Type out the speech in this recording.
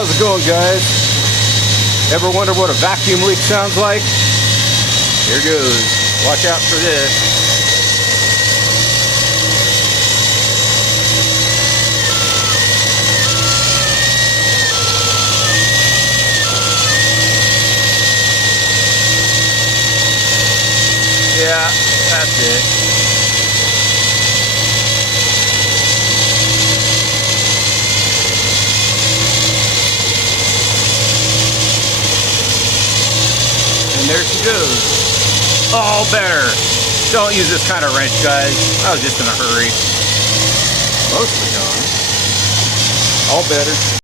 How's it going, guys? Ever wonder what a vacuum leak sounds like? Here goes. Watch out for this. Yeah, that's it. And there she goes. All better. Don't use this kind of wrench, guys. I was just in a hurry. Mostly gone. All better.